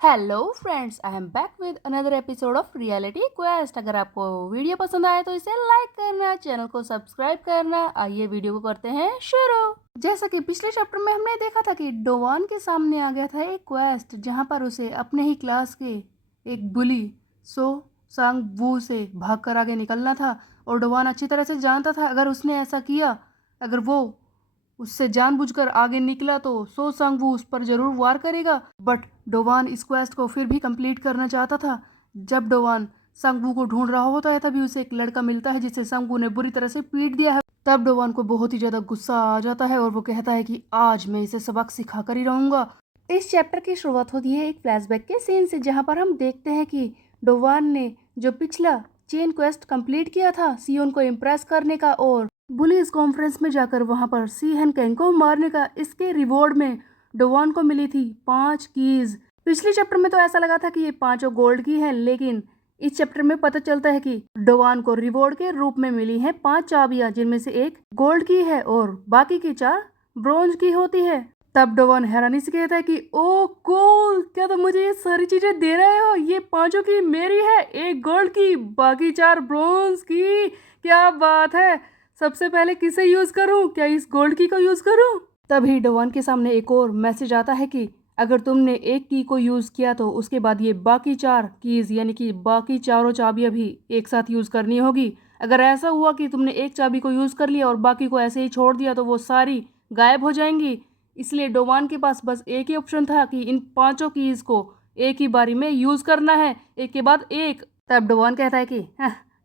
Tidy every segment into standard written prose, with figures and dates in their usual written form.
Hello friends, I am back with another episode of reality quest. अगर आपको video पसंद आए तो इसे लाइक करना, चैनल को सब्सक्राइब करना। आइए वीडियो को करते हैं शुरू। जैसा कि पिछले चैप्टर में हमने देखा था कि डोवान के सामने आ गया था एक क्वेस्ट जहां पर उसे अपने ही क्लास के एक बुली सो सांग वू से भागकर आगे निकलना था। और डोवान अच्छी तरह से जानता था अगर उसने ऐसा किया, अगर वो उससे जानबूझकर आगे निकला तो सो सांग वू उस पर जरूर वार करेगा। बट डोवान इस क्वेस्ट को फिर भी कंप्लीट करना चाहता था। जब डोवान संगवू को ढूंढ रहा होता है तभी उसे एक लड़का मिलता है जिसे संगवू ने बुरी तरह से पीट दिया है। तब डोवान को बहुत ही ज्यादा गुस्सा आ जाता है और वो कहता है कि आज मैं इसे सबक सिखा कर ही रहूंगा। इस चैप्टर की शुरुआत होती है एक फ्लैशबैक के सीन से जहां पर हम देखते हैं कि डोवान ने जो पिछला चेन क्वेस्ट कंप्लीट किया था सियोन को इम्प्रेस करने का और बुलीज कॉन्फ्रेंस में जाकर वहां पर सी हेन कैंग को मारने का, इसके रिवॉर्ड में डोवान को मिली थी 5 कीज। पिछले चैप्टर में तो ऐसा लगा था कि ये पांचों गोल्ड की हैं, लेकिन इस चैप्टर में पता चलता है कि डोवान को रिवॉर्ड के रूप में मिली हैं 5 चाबियां, जिनमें से एक गोल्ड की है और बाकी की 4 ब्रोंज की होती है। तब डोवान हैरानी से कहता है कि ओ कूल, क्या तुम मुझे ये सारी चीजें दे रहे हो? ये पांचों की मेरी है, एक गोल्ड की, बाकी 4 ब्रोंज की। क्या बात है! सबसे पहले किसे यूज करूं? क्या इस गोल्ड की को यूज करूं? तभी डोवान के सामने एक और मैसेज आता है कि अगर तुमने एक की को यूज किया तो उसके बाद ये बाकी 4 कीज यानी कि बाकी चारों चाबियां भी एक साथ यूज करनी होगी। अगर ऐसा हुआ कि तुमने एक चाबी को यूज कर लिया और बाकी को ऐसे ही छोड़ दिया तो वो सारी गायब हो जाएंगी। इसलिए डोवान के पास बस एक ही ऑप्शन था कि इन पांचों कीज को एक ही बारी में यूज करना है, एक के बाद एक। तब डोवान कहता है कि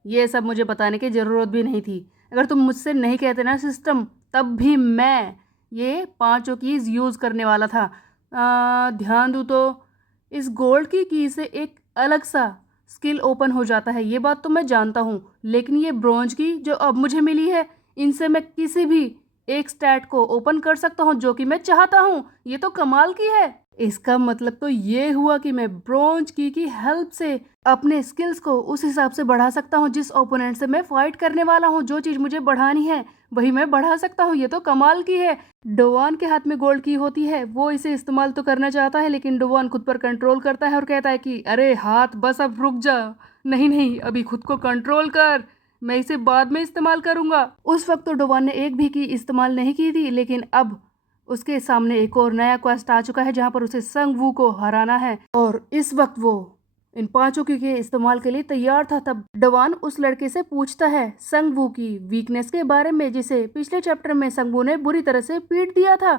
ये सब मुझे बताने की जरूरत भी नहीं थी। अगर तुम मुझसे नहीं कहते ना सिस्टम, तब भी मैं ये पांचों कीज यूज करने वाला था। ध्यान दूँ तो इस गोल्ड की से एक अलग सा स्किल ओपन हो जाता है, ये बात तो मैं जानता हूँ। लेकिन ये ब्रोंज की जो अब मुझे मिली है, इनसे मैं किसी भी एक स्टैट को ओपन कर सकता हूँ जो कि मैं चाहता हूँ। ये तो कमाल की है। इसका मतलब तो ये हुआ कि मैं ब्रोंज की हेल्प से अपने स्किल्स को उस हिसाब से बढ़ा सकता हूँ जिस ओपोनेंट से मैं फाइट करने वाला हूँ। जो चीज मुझे बढ़ानी है वही मैं बढ़ा सकता हूँ। ये तो कमाल की है। डोवान के हाथ में गोल्ड की होती है, वो इसे इस्तेमाल तो करना चाहता है, लेकिन डोवान खुद पर कंट्रोल करता है और कहता है कि अरे हाथ बस, अब रुक जा। नहीं नहीं, अभी खुद को कंट्रोल कर, मैं इसे बाद में इस्तेमाल करूंगा। उस वक्त तो डोवान ने एक भी की इस्तेमाल नहीं की थी, लेकिन अब उसके सामने एक और नया क्वेस्ट आ चुका है जहां पर उसे संग वू को हराना है और इस वक्त वो इन पांचों के इस्तेमाल के लिए तैयार था। तब डवान उस लड़के से पूछता है संग वू की वीकनेस के बारे में जिसे पिछले चैप्टर में संग वू ने बुरी तरह से पीट दिया था।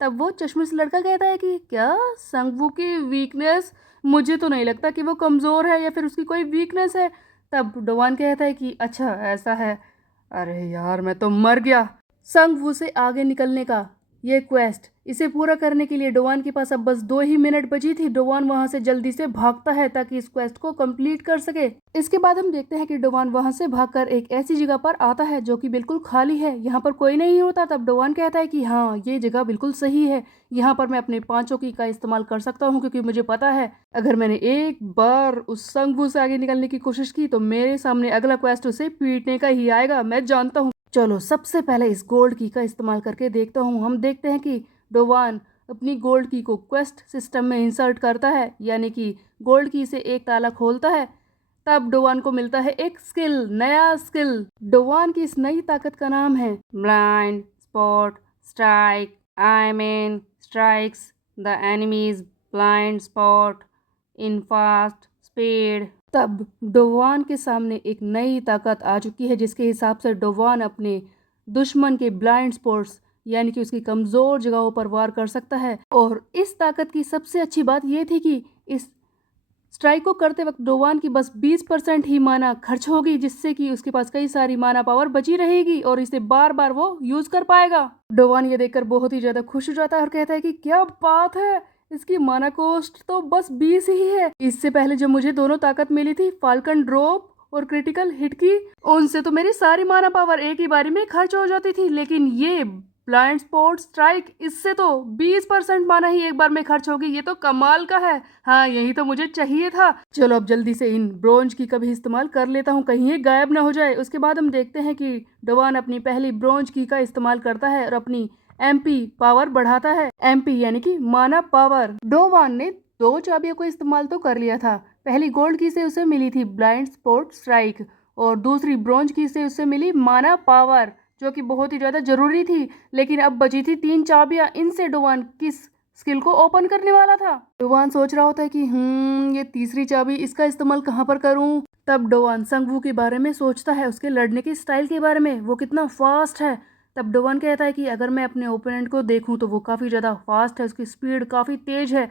तब वो चश्मिश लड़का कहता है कि क्या संग वू की वीकनेस? मुझे तो नहीं लगता कि वो कमजोर है या फिर उसकी कोई वीकनेस है। तब डवान कहता है कि अच्छा ऐसा है। अरे यार, मैं तो मर गया। संग वू से आगे निकलने का ये क्वेस्ट, इसे पूरा करने के लिए डोवान के पास अब बस 2 ही मिनट बची थी। डोवान वहां से जल्दी से भागता है ताकि इस क्वेस्ट को कंप्लीट कर सके। इसके बाद हम देखते हैं कि डोवान वहां से भागकर एक ऐसी जगह पर आता है जो कि बिल्कुल खाली है, यहाँ पर कोई नहीं होता। तब डोवान कहता है कि हाँ, ये जगह बिल्कुल सही है, यहाँ पर मैं अपने पांचों की का इस्तेमाल कर सकता हूँ, क्योंकि मुझे पता है अगर मैंने एक बार उस संगवू से आगे निकलने की कोशिश की तो मेरे सामने अगला क्वेस्ट उसे पीटने का ही आएगा, मैं जानता हूँ। चलो सबसे पहले इस गोल्ड की का इस्तेमाल करके देखता हूँ। हम देखते हैं कि डोवान अपनी गोल्ड की को क्वेस्ट सिस्टम में इंसर्ट करता है, यानी कि गोल्ड की से एक ताला खोलता है। तब डोवान को मिलता है एक स्किल, नया स्किल। डोवान की इस नई ताकत का नाम है blind spot strike. I mean strikes the enemies blind spot in fast speed. तब डोवान के सामने एक नई ताकत आ चुकी है जिसके हिसाब से डोवान अपने दुश्मन के ब्लाइंड स्पॉट्स यानी कि उसकी कमजोर जगहों पर वार कर सकता है। और इस ताकत की सबसे अच्छी बात यह थी कि इस स्ट्राइक को करते वक्त डोवान की बस 20% ही माना खर्च होगी, जिससे कि उसके पास कई सारी माना पावर बची रहेगी और इसे बार बार वो यूज कर पाएगा। डोवान ये देखकर बहुत ही ज्यादा खुश हो जाता है और कहता है कि क्या बात है, इसकी माना कॉस्ट तो बस 20 ही है। इससे पहले जब मुझे दोनों ताकत मिली थी, फाल्कन ड्रॉप और क्रिटिकल हिट की, उनसे तो मेरी सारी माना पावर एक ही बारी में खर्च हो जाती थी, लेकिन ये ब्लाइंड स्पॉट स्ट्राइक, इससे तो 20% माना ही एक बार में खर्च होगी। ये तो कमाल का है। हाँ, यही तो मुझे चाहिए था। चलो अब जल्दी से इन ब्रोंज की कभी इस्तेमाल कर लेता हूँ, कहीं ये गायब ना हो जाए। उसके बाद हम देखते हैं कि डोवान अपनी पहली ब्रोंज की का इस्तेमाल करता है और अपनी एमपी पावर बढ़ाता है। एमपी यानी कि माना पावर। डोवान ने दो चाबियों को इस्तेमाल तो कर लिया था। पहली गोल्ड की से उसे मिली थी ब्लाइंड स्पॉट स्ट्राइक, और दूसरी ब्रॉन्ज की से उसे मिली माना पावर, जो कि बहुत ही ज़्यादा ज़रूरी थी। लेकिन अब बची थी 3 चाबियां, इनसे डोवान किस स्किल को ओपन करने वाला था? डोवान सोच रहा होता है कि ये तीसरी चाबी, इसका इस्तेमाल कहाँ पर करूँ? तब डोवान संगवू के बारे में सोचता है, उसके लड़ने के स्टाइल के बारे में, वो कितना फास्ट है। तब डोवान कहता है कि अगर मैं अपने ओपोनेंट को देखूं तो वो काफ़ी ज़्यादा फास्ट है, उसकी स्पीड काफ़ी तेज़ है।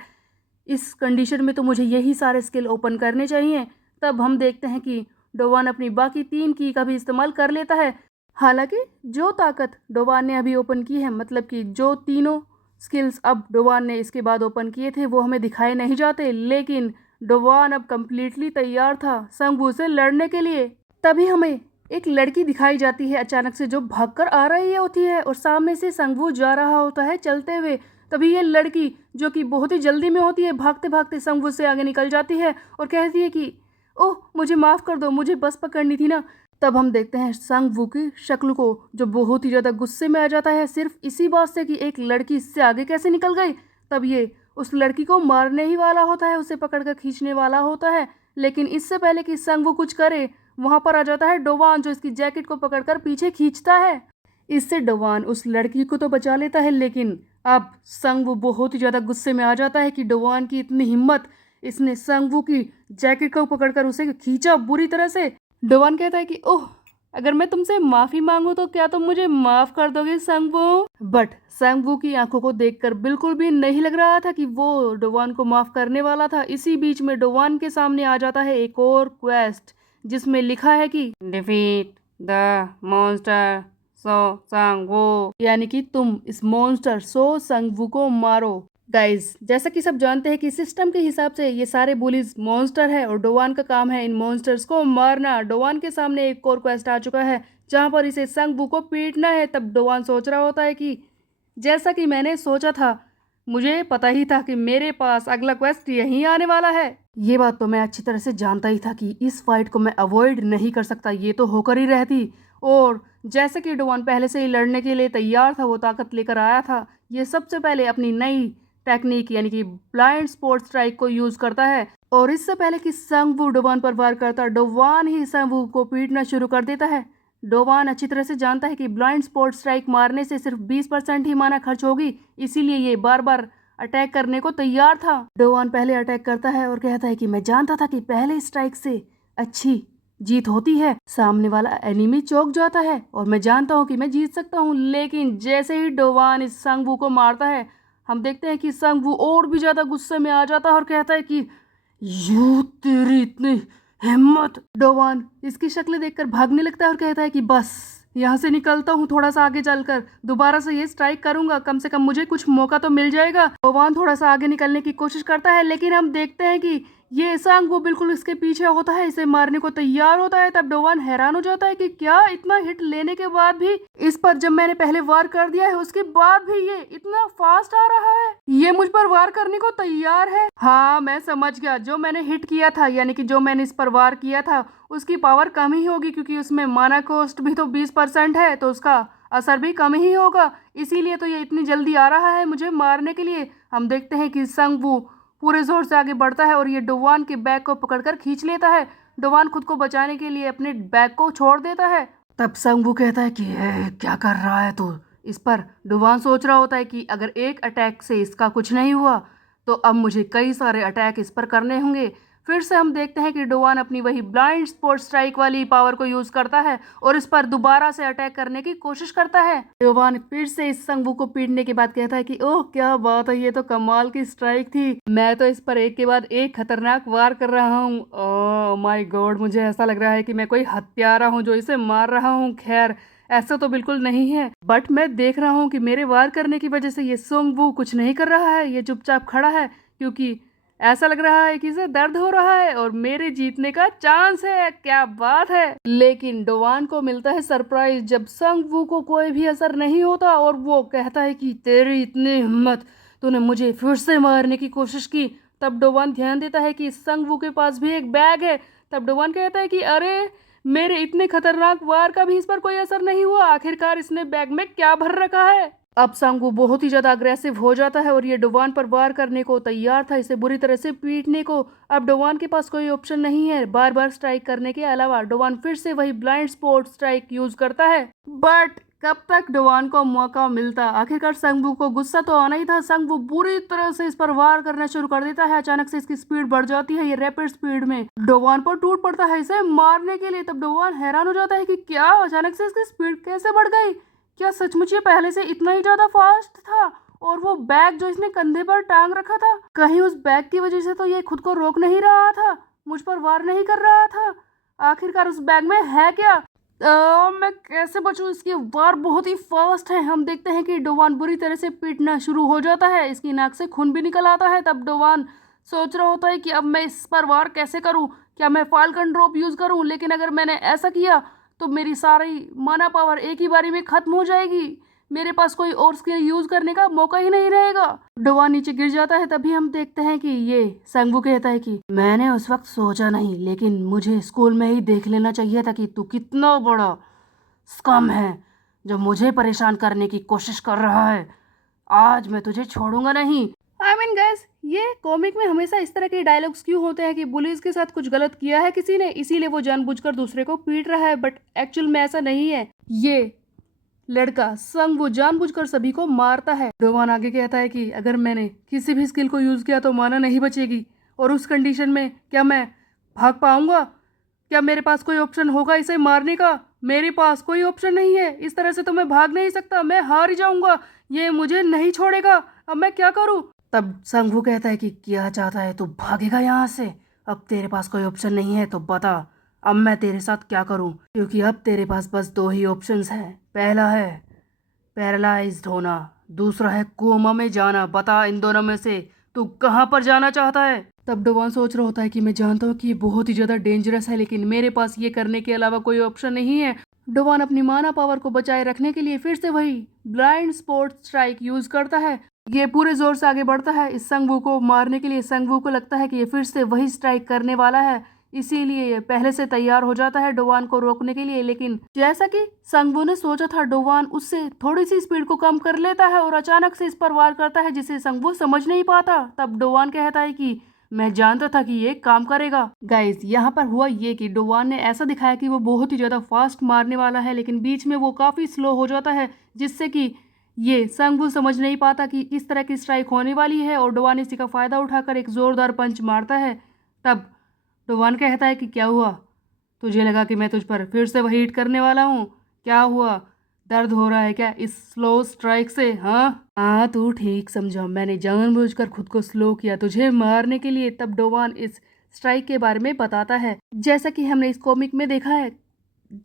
इस कंडीशन में तो मुझे यही सारे स्किल ओपन करने चाहिए। तब हम देखते हैं कि डोवान अपनी बाकी 3 की का भी इस्तेमाल कर लेता है। हालांकि जो ताकत डोवान ने अभी ओपन की है, मतलब कि जो तीनों स्किल्स अब डोवान ने इसके बाद ओपन किए थे, वो हमें दिखाए नहीं जाते, लेकिन डोवान अब कम्प्लीटली तैयार था संगवू से लड़ने के लिए। तभी हमें एक लड़की दिखाई जाती है अचानक से, जो भागकर आ रही होती है और सामने से संगवू जा रहा होता है चलते हुए। तभी ये लड़की, जो कि बहुत ही जल्दी में होती है, भागते भागते संगवू से आगे निकल जाती है और कहती है कि ओह मुझे माफ़ कर दो, मुझे बस पकड़नी थी ना। तब हम देखते हैं संगवू की शक्ल को, जो बहुत ही ज़्यादा गुस्से में आ जाता है, सिर्फ इसी बात से कि एक लड़की इससे आगे कैसे निकल गई। तब ये उस लड़की को मारने ही वाला होता है, उसे पकड़कर खींचने वाला होता है। लेकिन इससे पहले कि संगवू कुछ करे, वहाँ पर आ जाता है डोवान, जो इसकी जैकेट को पकड़कर पीछे खींचता है। इससे डोवान उस लड़की को तो बचा लेता है, लेकिन अब संगवू बहुत ही ज़्यादा गुस्से में आ जाता है कि डोवान की इतनी हिम्मत, इसने संगवू की जैकेट को पकड़कर उसे खींचा बुरी तरह से। डोवान कहता है कि ओह, अगर मैं तुमसे माफ़ी मांगू तो क्या तुम मुझे माफ़ कर दोगे संगवू? बट संगवू की आंखों को देखकर बिल्कुल भी नहीं लग रहा था कि वो डोवान को माफ़ करने वाला था। इसी बीच में डोवान के सामने आ जाता है एक और क्वेस्ट, जिसमें लिखा है कि डिफीट द मॉन्स्टर सो संगवू, यानी कि तुम इस मॉन्स्टर सो संगवू को मारो। गाइस, जैसा कि सब जानते हैं कि सिस्टम के हिसाब से ये सारे बुलीज मॉन्स्टर है और डोवान का काम है इन मॉन्स्टर्स को मारना। डोवान के सामने एक और क्वेस्ट आ चुका है, जहां पर इसे संगवू को पीटना है। तब डोवान सोच रहा होता है कि जैसा कि मैंने सोचा था, मुझे पता ही था कि मेरे पास अगला क्वेस्ट यहीं आने वाला है। ये बात तो मैं अच्छी तरह से जानता ही था कि इस फाइट को मैं अवॉइड नहीं कर सकता, ये तो होकर ही रहती। और जैसे कि डोवान पहले से ही लड़ने के लिए तैयार था, वो ताकत लेकर आया था, ये सबसे पहले अपनी नई टेक्निक यानी कि ब्लाइंड स्पॉट स्ट्राइक को यूज करता है। और इससे पहले कि संगवू डोवान पर वार करता, डोवान ही संगवू को पीटना शुरू कर देता है। डोवान अच्छी तरह से जानता है कि ब्लाइंड स्पॉट स्ट्राइक मारने से सिर्फ 20% ही माना खर्च होगी, इसीलिए ये बार बार अटैक करने को तैयार था। डोवान पहले अटैक करता है और कहता है कि मैं जानता था कि पहले स्ट्राइक से अच्छी जीत होती है। सामने वाला एनिमी चौंक जाता है और मैं जानता हूँ कि मैं जीत सकता हूँ, लेकिन जैसे ही डोवान इस संगवू को मारता है, हम देखते हैं कि संगवू और भी ज्यादा गुस्से में आ जाता है और कहता है कि यू तेरी इतनी हिम्मत। डोवान इसकी शक्ल देखकर भागने लगता है और कहता है कि बस यहाँ से निकलता हूँ, थोड़ा सा आगे चलकर दोबारा से ये स्ट्राइक करूंगा, कम से कम मुझे कुछ मौका तो मिल जाएगा। डोवान थोड़ा सा आगे निकलने की कोशिश करता है, लेकिन हम देखते हैं कि ये संगवू बिल्कुल इसके पीछे होता है, इसे मारने को तैयार होता है। तब डोवान हैरान हो जाता है कि क्या इतना हिट लेने के बाद भी, इस पर जब मैंने पहले वार कर दिया है उसके बाद भी ये इतना फास्ट आ रहा है, ये मुझ पर वार करने को तैयार है। हाँ मैं समझ गया, जो मैंने हिट किया था यानी कि जो मैंने इस पर वार किया था उसकी पावर कम ही होगी, क्योंकि उसमें माना कॉस्ट भी तो 20% है, तो उसका असर भी कम ही होगा, इसीलिए तो ये इतनी जल्दी आ रहा है मुझे मारने के लिए। हम देखते हैं कि संगवू पूरे जोर से आगे बढ़ता है और ये डोवान के बैग को पकड़कर खींच लेता है। डोवान खुद को बचाने के लिए अपने बैग को छोड़ देता है। तब संगवू कहता है कि क्या कर रहा है तू? इस पर डोवान सोच रहा होता है कि अगर एक अटैक से इसका कुछ नहीं हुआ तो अब मुझे कई सारे अटैक इस पर करने होंगे। फिर से हम देखते हैं कि डोवान अपनी वही ब्लाइंड स्पॉट स्ट्राइक वाली पावर को यूज करता है और इस पर दोबारा से अटैक करने की कोशिश करता है। डोवान फिर से इस संगवू को पीटने के बाद कहता है कि ओह क्या बात है, ये तो कमाल की स्ट्राइक थी, मैं तो इस पर एक के बाद एक खतरनाक वार कर रहा हूँ। ओह माय गॉड, मुझे ऐसा लग रहा है कि मैं कोई हत्यारा हूँ जो इसे मार रहा हूँ। खैर ऐसा तो बिल्कुल नहीं है, बट मैं देख रहा हूँ कि मेरे वार करने की वजह से ये संगवू कुछ नहीं कर रहा है, ये चुपचाप खड़ा है, क्योंकि ऐसा लग रहा है कि इसे दर्द हो रहा है और मेरे जीतने का चांस है। क्या बात है। लेकिन डोवान को मिलता है सरप्राइज, जब संगवू को कोई भी असर नहीं होता और वो कहता है कि तेरी इतनी हिम्मत, तूने मुझे फिर से मारने की कोशिश की। तब डोवान ध्यान देता है कि संगवू के पास भी एक बैग है। तब डोवान कहता है कि अरे मेरे इतने खतरनाक वार का भी इस पर कोई असर नहीं हुआ, आखिरकार इसने बैग में क्या भर रखा है। अब संगू बहुत ही ज़्यादा अग्रेसिव हो जाता है और ये डोवान पर वार करने को तैयार था, इसे बुरी तरह से पीटने को। अब डोवान के पास कोई ऑप्शन नहीं है बार बार स्ट्राइक करने के अलावा। डोवान फिर से वही ब्लाइंड स्पॉट स्ट्राइक यूज करता है, बट कब तक डोवान को मौका मिलता। आखिरकार संगवू को गुस्सा तो आना ही था। संगवू बुरी तरह से इस पर वार करना शुरू कर देता है। अचानक से इसकी स्पीड बढ़ जाती है, ये रैपिड स्पीड में डोवान पर टूट पड़ता है इसे मारने के लिए। तब डोवान हैरान हो जाता है कि क्या अचानक से इसकी स्पीड कैसे बढ़ गई, क्या सचमुच ये पहले से इतना ही ज्यादा फास्ट था। और वो बैग जो इसने कंधे पर टांग रखा था, कहीं उस बैग की वजह से तो ये खुद को रोक नहीं रहा था, मुझ पर वार नहीं कर रहा था। आखिरकार उस बैग में है क्या? मैं कैसे बचूं, इसकी वार बहुत ही फास्ट है। हम देखते हैं कि डोवान बुरी तरह से पीटना शुरू हो जाता है, इसकी नाक से खून भी निकल आता है। तब डोवान सोच रहा होता है कि अब मैं इस पर वार कैसे करूं, क्या मैं फाल्कन ड्रॉप यूज करूं, लेकिन अगर मैंने ऐसा किया तो मेरी सारी माना पावर एक ही बारी में खत्म हो जाएगी, मेरे पास कोई और स्किल यूज करने का मौका ही नहीं रहेगा। डोवान नीचे गिर जाता है। तभी हम देखते हैं कि ये संगवू कहता है कि मैंने उस वक्त सोचा नहीं, लेकिन मुझे स्कूल में ही देख लेना चाहिए था कि तू कितना बड़ा स्कम है जो मुझे परेशान करने की कोशिश कर रहा है। आज मैं तुझे छोड़ूंगा नहीं। आई मीन गाइस, ये कॉमिक में हमेशा इस तरह के डायलॉग्स क्यों होते हैं कि बुलीज के साथ कुछ गलत किया है किसी ने, इसीलिए वो जानबूझकर दूसरे को पीट रहा है, बट एक्चुअल में ऐसा नहीं है। ये लड़का संगवू जानबूझकर सभी को मारता है। डोवान आगे कहता है कि अगर मैंने किसी भी स्किल को यूज किया तो माना नहीं बचेगी, और उस कंडीशन में क्या मैं भाग पाऊंगा? क्या मेरे पास कोई ऑप्शन होगा इसे मारने का? मेरे पास कोई ऑप्शन नहीं है, इस तरह से तो मैं भाग नहीं सकता, मैं हार ही जाऊंगा, ये मुझे नहीं छोड़ेगा, अब मैं क्या करूं? तब संगवू कहता है कि क्या चाहता है तू, भागेगा यहाँ से? अब तेरे पास कोई ऑप्शन नहीं है तो बता, अब मैं तेरे साथ क्या करूं? क्योंकि अब तेरे पास बस दो ही ऑप्शंस हैं। पहला है पैरालाइज्ड होना, दूसरा है कोमा में जाना। बता इन दोनों में से तू कहाँ पर जाना चाहता है? तब डोवान सोच रहा होता है कि मैं जानता हूँ कि ये बहुत ही ज्यादा डेंजरस है, लेकिन मेरे पास ये करने के अलावा कोई ऑप्शन नहीं है। डोवान अपनी माना पावर को बचाए रखने के लिए फिर से वही ब्लाइंड स्पॉट स्ट्राइक यूज करता है। ये पूरे जोर से आगे बढ़ता है इस संगवू को मारने के लिए। संगवू को लगता है कि ये फिर से वही स्ट्राइक करने वाला है, इसीलिए ये पहले से तैयार हो जाता है डोवान को रोकने के लिए। लेकिन जैसा कि संगवू ने सोचा था, डोवान उससे थोड़ी सी स्पीड को कम कर लेता है और अचानक से इस पर वार करता है, जिसे संगवू समझ नहीं पाता। तब डोवान कहता है कि मैं जानता था कि ये काम करेगा। गाइस, यहाँ पर हुआ ये कि डोवान ने ऐसा दिखाया कि वो बहुत ही ज्यादा फास्ट मारने वाला है, लेकिन बीच में वो काफी स्लो हो जाता है, जिससे कि ये संगवू समझ नहीं पाता कि किस तरह की स्ट्राइक होने वाली है, और डोवान इसी का फायदा उठाकर एक जोरदार पंच मारता है। तब डोवान कहता है कि क्या हुआ, तुझे लगा कि मैं तुझ पर फिर से वही हिट करने वाला हूँ? क्या हुआ, दर्द हो रहा है क्या इस स्लो स्ट्राइक से? हाँ हाँ, तू ठीक समझा, मैंने जानबूझकर खुद को स्लो किया तुझे मारने के लिए। तब डोवान इस स्ट्राइक के बारे में बताता है। जैसा कि हमने इस कॉमिक में देखा है,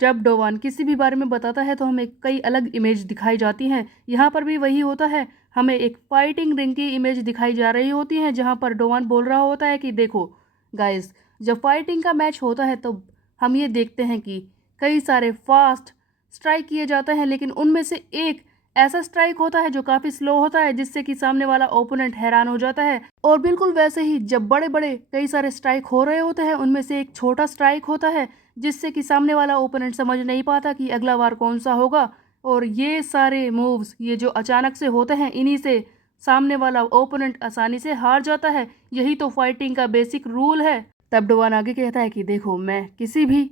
जब डोवान किसी भी बारे में बताता है तो हमें कई अलग इमेज दिखाई जाती हैं। यहाँ पर भी वही होता है, हमें एक फाइटिंग रिंग की इमेज दिखाई जा रही होती है, जहाँ पर डोवान बोल रहा होता है कि देखो गाइस, जब फाइटिंग का मैच होता है तो हम ये देखते हैं कि कई सारे फास्ट स्ट्राइक किए जाते हैं, लेकिन उनमें से एक ऐसा स्ट्राइक होता है जो काफ़ी स्लो होता है, जिससे कि सामने वाला ओपोनेंट हैरान हो जाता है। और बिल्कुल वैसे ही जब बड़े बड़े कई सारे स्ट्राइक हो रहे होते हैं, उनमें से एक छोटा स्ट्राइक होता है, जिससे कि सामने वाला ओपोनेंट समझ नहीं पाता कि अगला वार कौन सा होगा। और ये सारे मूव्स ये जो अचानक से होते हैं, इन्हीं से सामने वाला ओपोनेंट आसानी से हार जाता है। यही तो फाइटिंग का बेसिक रूल है। तब डोवान आगे कहता है कि देखो, मैं किसी भी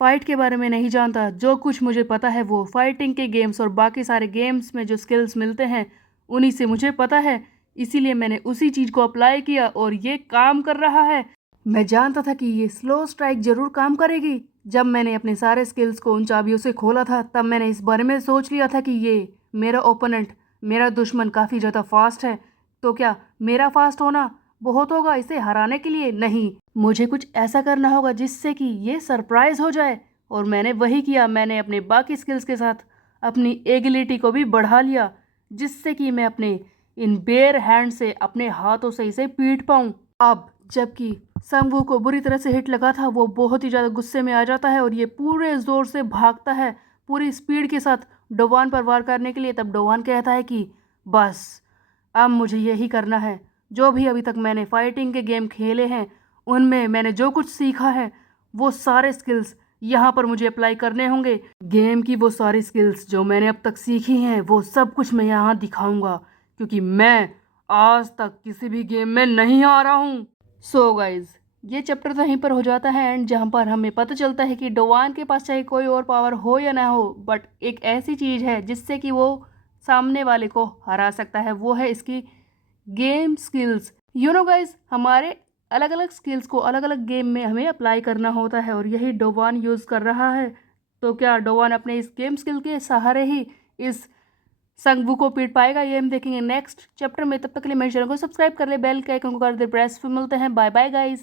फाइट के बारे में नहीं जानता, जो कुछ मुझे पता है वो फाइटिंग के गेम्स और बाकी सारे गेम्स में जो स्किल्स मिलते हैं उन्हीं से मुझे पता है, इसीलिए मैंने उसी चीज़ को अप्लाई किया और ये काम कर रहा है। मैं जानता था कि ये स्लो स्ट्राइक जरूर काम करेगी। जब मैंने अपने सारे स्किल्स को उन चाबियों से खोला था, तब मैंने इस बारे में सोच लिया था कि ये मेरा ओपोनेंट, मेरा दुश्मन काफ़ी ज़्यादा फास्ट है, तो क्या मेरा फास्ट होना बहुत होगा इसे हराने के लिए? नहीं, मुझे कुछ ऐसा करना होगा जिससे कि ये सरप्राइज हो जाए। और मैंने वही किया, मैंने अपने बाकी स्किल्स के साथ अपनी एगिलिटी को भी बढ़ा लिया, जिससे कि मैं अपने इन बेयर हैंड से, अपने हाथों से इसे पीट पाऊँ। अब जबकि संगवू को बुरी तरह से हिट लगा था, वो बहुत ही ज़्यादा गुस्से में आ जाता है और ये पूरे ज़ोर से भागता है पूरी स्पीड के साथ डोवान पर वार करने के लिए। तब डोवान कहता है कि बस अब मुझे यही करना है, जो भी अभी तक मैंने फाइटिंग के गेम खेले हैं उनमें मैंने जो कुछ सीखा है वो सारे स्किल्स यहाँ पर मुझे अप्लाई करने होंगे। गेम की वो सारी स्किल्स जो मैंने अब तक सीखी हैं वो सब कुछ मैं यहाँ दिखाऊंगा, क्योंकि मैं आज तक किसी भी गेम में नहीं हारा हूँ। सो गाइज, ये चैप्टर तो यहीं पर हो जाता है एंड, जहाँ पर हमें पता चलता है कि डोवान के पास चाहे कोई और पावर हो या ना हो, बट एक ऐसी चीज़ है जिससे कि वो सामने वाले को हरा सकता है, वो है इसकी game skills. You know guys, हमारे अलग अलग स्किल्स को अलग अलग गेम में हमें अप्लाई करना होता है और यही डोवान यूज़ कर रहा है। तो क्या डोवान अपने इस गेम स्किल के सहारे ही इस संगवू को पीट पाएगा, ये हम देखेंगे नेक्स्ट चैप्टर में। तब तक के लिए मेरे चैनल को सब्सक्राइब कर ले, बेल के आइकन को कर दे प्रेस। फिर मिलते हैं, बाय बाय गाइस।